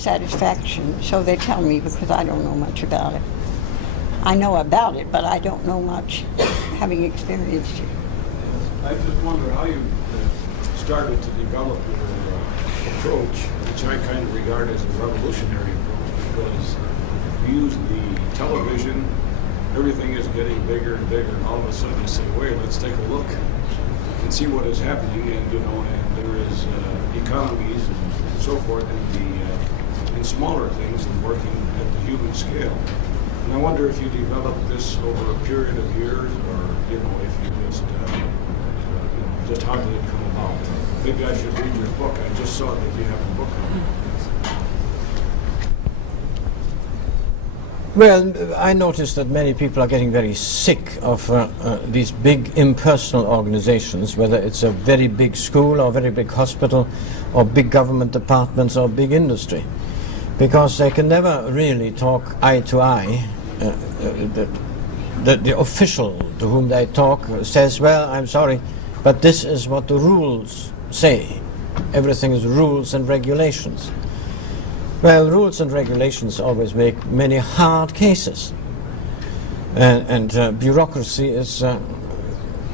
satisfaction, so they tell me because I don't know much about it. I know about it, but I don't know much, having experienced it. I just wonder how you started to develop your approach, which I kind of regard as a revolutionary approach, because you use the television, everything is getting bigger and bigger, and all of a sudden you say, wait, let's take a look and see what is happening, and and there is economies and so forth in smaller things and working at the human scale. And I wonder if you developed this over a period of years, or if you just how did it come about? Maybe I should read your book. I just saw that you have a book on it. Well, I noticed that many people are getting very sick of these big impersonal organizations, whether it's a very big school or very big hospital or big government departments or big industry, because they can never really talk eye to eye. The official to whom they talk says, well, I'm sorry, but this is what the rules say. Everything is rules and regulations. Well, rules and regulations always make many hard cases. And bureaucracy is,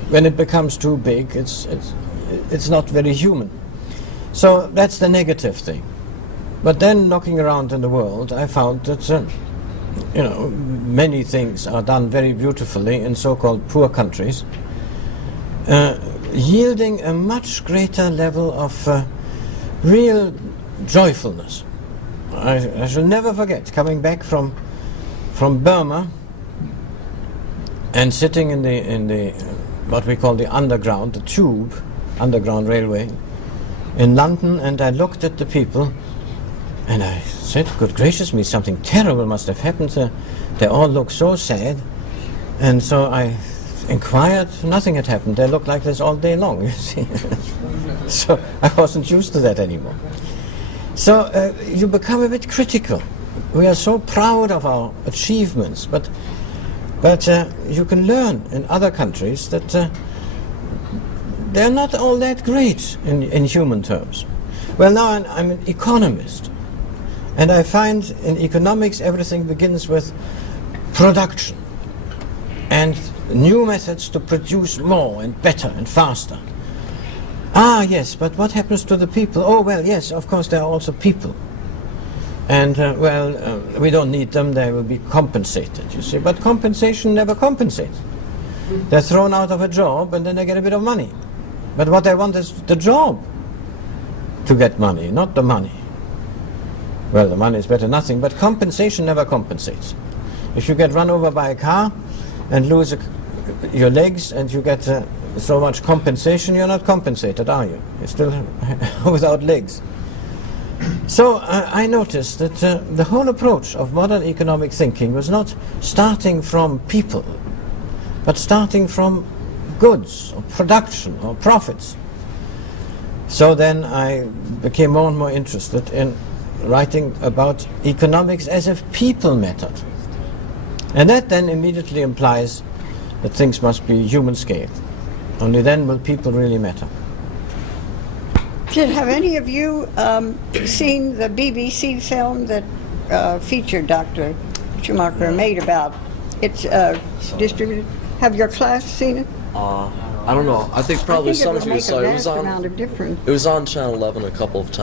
when it becomes too big, it's not very human. So that's the negative thing. But then looking around in the world, I found that many things are done very beautifully in so-called poor countries, yielding a much greater level of real joyfulness. I shall never forget coming back from Burma and sitting in the what we call the underground, the tube, underground railway in London, and I looked at the people and I said, good gracious me, something terrible must have happened. They all look so sad. And so I inquired, nothing had happened. They looked like this all day long, you see. So I wasn't used to that anymore. So you become a bit critical. We are so proud of our achievements, but you can learn in other countries that they're not all that great in human terms. Well, now I'm an economist. And I find in economics everything begins with production and new methods to produce more and better and faster. Ah, yes, but what happens to the people? Oh, well, yes, of course there are also people. And, we don't need them, they will be compensated, you see. But compensation never compensates. They're thrown out of a job and then they get a bit of money. But what they want is the job to get money, not the money. Well, the money is better than nothing, but compensation never compensates. If you get run over by a car and lose your legs and you get so much compensation, you're not compensated, are you? You're still without legs. So I noticed that the whole approach of modern economic thinking was not starting from people, but starting from goods or production or profits. So then I became more and more interested in writing about economics as if people mattered. And that then immediately implies that things must be human scale. Only then will people really matter. Have any of you seen the BBC film that featured Dr. Schumacher made about it's distributed? Have your class seen it? I don't know. I think probably some of you saw it. It was on Channel 11 a couple of times.